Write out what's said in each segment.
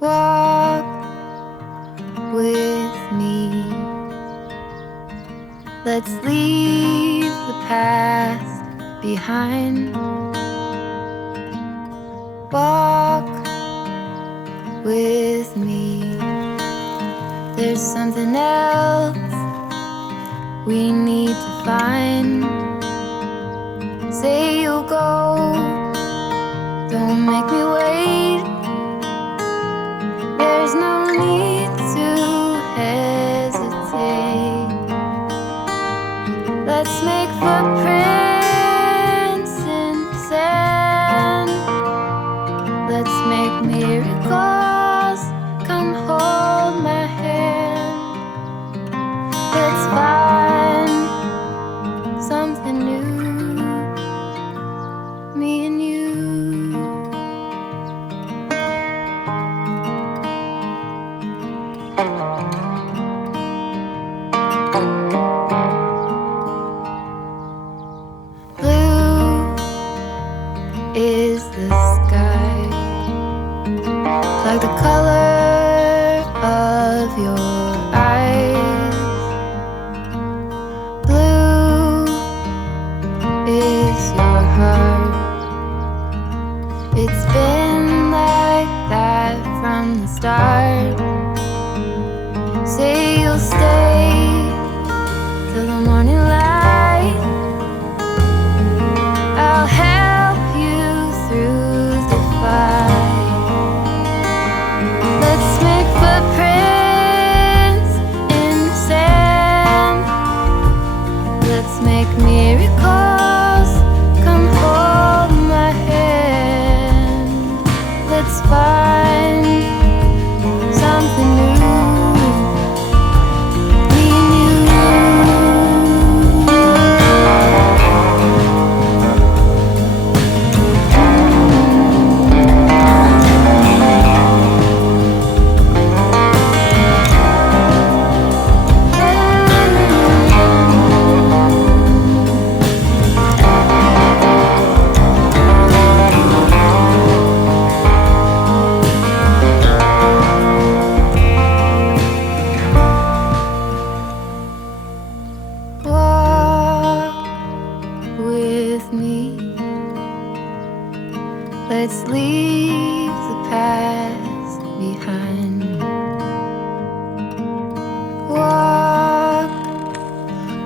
Walk with me. Let's leave the past behind. Walk with me. There's something else we need to find. Say you'll go, don't make me wait. There's no need to hesitate. Let's make footprints in the sand. Let's make miracles. Come hold my hand. Let's find something new, me and you. Blue is the sky, like the color of your eyes.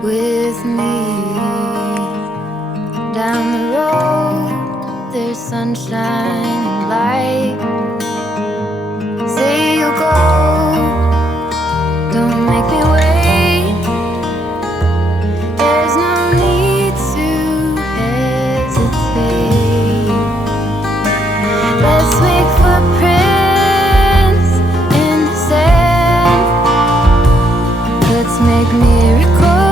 with me. Down the road, there's sunshine and light. Say you'll go, don't make me wait. There's no need to hesitate. Let's make footprints in the sand. Let's make miracles.